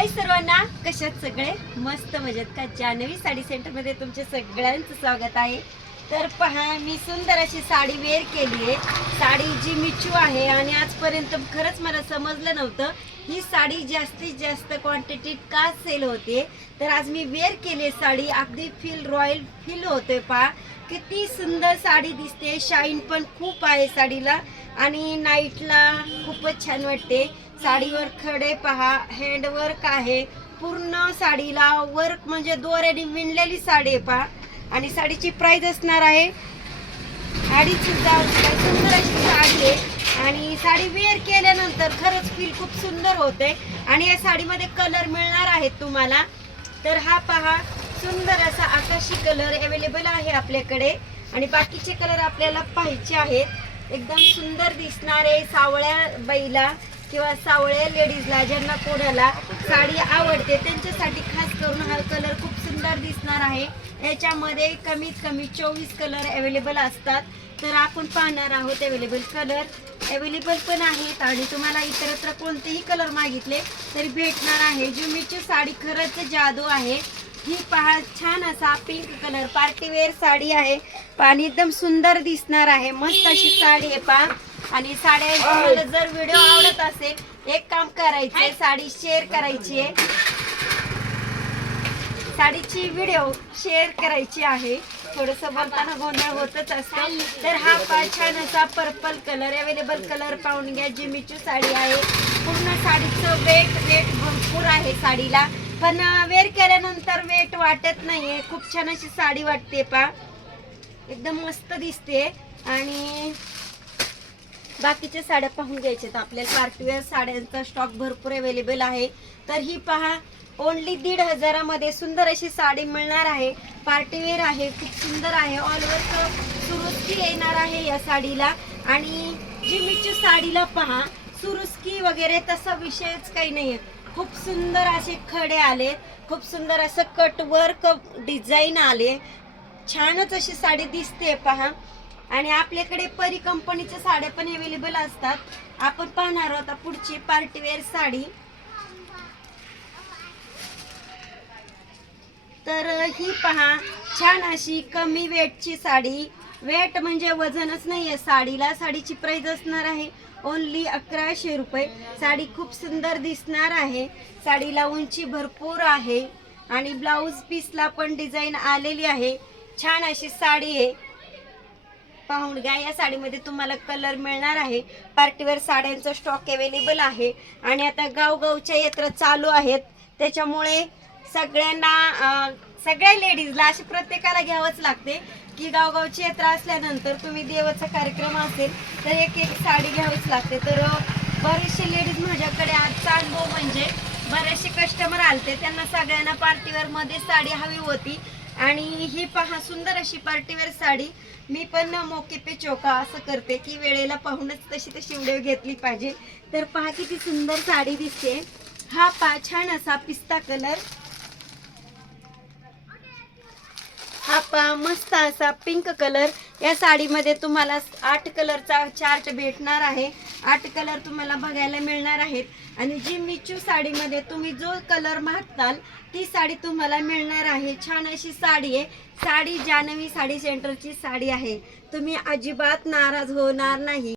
हाय सर्वांना कशात सगळे? मस्त मजेत का? जानवी साडी सेंटरमध्ये तुमचे सगळ्यांचं स्वागत आहे. तर पहा मी सुंदर अशी साडी वेअर केली आहे. साडी जी मिचू आहे आणि आजपर्यंत खरंच मला समजलं नव्हतं. ही साडी जास्तीत जास्त क्वांटिटीत का सेल होते? तर आज मी वेअर केली साडी. अगदी फील रॉयल फील होते पहा. किती सुंदर साडी दिसते. शाईन पण खूप आहे साडीला. आणि नाईटला खूपच छान वाटते. साडीवर खडे पहा हँडवर्क आहे. पूर्ण साडीला वर्क म्हणजे दोऱ्याने विणलेली साडी आहे पहा. आणि साडीची प्राईज असणार आहे. अडीच हजार सुंदर अशी साडी आहे. आणि साडी वेअर केल्यानंतर खरंच फील खूप सुंदर होते. आणि या साडीमध्ये कलर मिळणार आहेत तुम्हाला. तर हा पहा सुंदर असा आकाशी कलर अवेलेबल आहे आपल्याकडे. आणि बाकीचे कलर आपल्याला पाहिजे आहेत. एकदम सुंदर दिसणारे सावळ्या बैला. किंवा सावळ्या लेडीजला ज्यांना कोणाला साडी आवडते त्यांच्यासाठी खास करून हा कलर खूप सुंदर दिसणार आहे. याच्यामध्ये कमीत कमी चोवीस कलर अवेलेबल असतात. तर आपण पाहणार आहोत अवेलेबल कलर. अवेलेबल पण आहेत आणि तुम्हाला इतरत्र कोणतेही कलर मागितले तरी भेटणार आहे. जुमीची साडी खरंच जादू आहे. ही पहा छान असा पिंक कलर पार्टीवेअर साडी आहे. आणि एकदम सुंदर दिसणार आहे. मस्त अशी साडी आहे पहा. आणि साड्या तुम्हाला जर व्हिडिओ आवडत असेल एक काम करायचंय साडी शेअर करायची आहे साडीची व्हिडिओ शेअर करायची आहे. थोडस बोलताना गोंधळ होतच असतं. तर हा पा छान असा पर्पल कलर अवेलेबल कलर पाहून घ्या. जिमीची साडी आहे. पूर्ण साडीचं वेट वेट भरपूर आहे साडीला. पण वेअर केल्यानंतर वेट वाटत नाहीये. खूप छान अशी साडी वाटते पा एकदम मस्त दिसते आणि बाकीच्या साड्या पाहून घ्यायच्यात. आपल्याला पार्टीवेअर साड्यांचा स्टॉक भरपूर अवेलेबल आहे. तर ही पहा ओनली दीड हजारामध्ये सुंदर अशी साडी मिळणार आहे. पार्टीवेअर आहे खूप सुंदर आहे. ऑलवर सुरुस्की येणार आहे या साडीला. आणि जिमीच्या साडीला पहा सुरुस्की वगैरे तसा विषयच काही नाही खूप सुंदर असे खडे आले खूप सुंदर असं कटवर्क डिझाईन आले. छानच अशी साडी दिसते पहा. आणि आपल्याकडे परी कंपनीच्या साड्या पण अवेलेबल असतात. आपण पाहणार आहोत पुढची पार्टीवेअर साडी. तर ही पहा छान अशी कमी वेटची साडी. वेट म्हणजे वजनच नाही आहे साडीला साडीची प्राईज असणार आहे. ओनली अकराशे रुपये. साडी खूप सुंदर दिसणार आहे. साडीला उंची भरपूर आहे. आणि ब्लाऊज पीसला पण डिझाईन आलेली आहे. छान अशी साडी आहे. पाहून घ्या. या साडीमध्ये तुम्हाला कलर मिळणार आहे. पार्टीवेअर साड्यांचा स्टॉक अवेलेबल आहे. आणि आता गावगावच्या यात्रा चालू आहेत. त्याच्यामुळे सगळ्यांना सगळ्या लेडीजला अशी प्रत्येकाला घ्यावंच लागते की गावगावची यात्रा असल्यानंतर तुम्ही देवाचा कार्यक्रम असेल तर एक एक साडी घ्यावीच लागते. तर बरेचसे लेडीज माझ्याकडे आजचा अनुभव म्हणजे बरेचसे कस्टमर आलते. त्यांना सगळ्यांना पार्टीवेअरमध्ये साडी हवी होती. आणि ही पहा सुंदर अशी पार्टीवेअर साडी. मी पण मोके पे चोका असं करते की वेळेला पाहूनच तशी तशी व्हिडिओ घेतली पाहिजे. तर पहा किती सुंदर साडी दिसते. हा पहा छान असा पिस्ता कलर. हा पहा मस्त असा पिंक कलर. या साडीमध्ये तुम्हाला आठ कलरचा चार्ट भेटणार आहे. आठ कलर तुम्हाला बघायला मिळणार आहेत. आणि जी मिचू साडीमध्ये तुम्ही जो कलर मागताल ती साडी तुम्हाला मिळणार आहे. छान अशी साडी आहे. साडी जानवी साडी सेंटरची साडी आहे. तुम्ही अजिबात नाराज होणार नाही.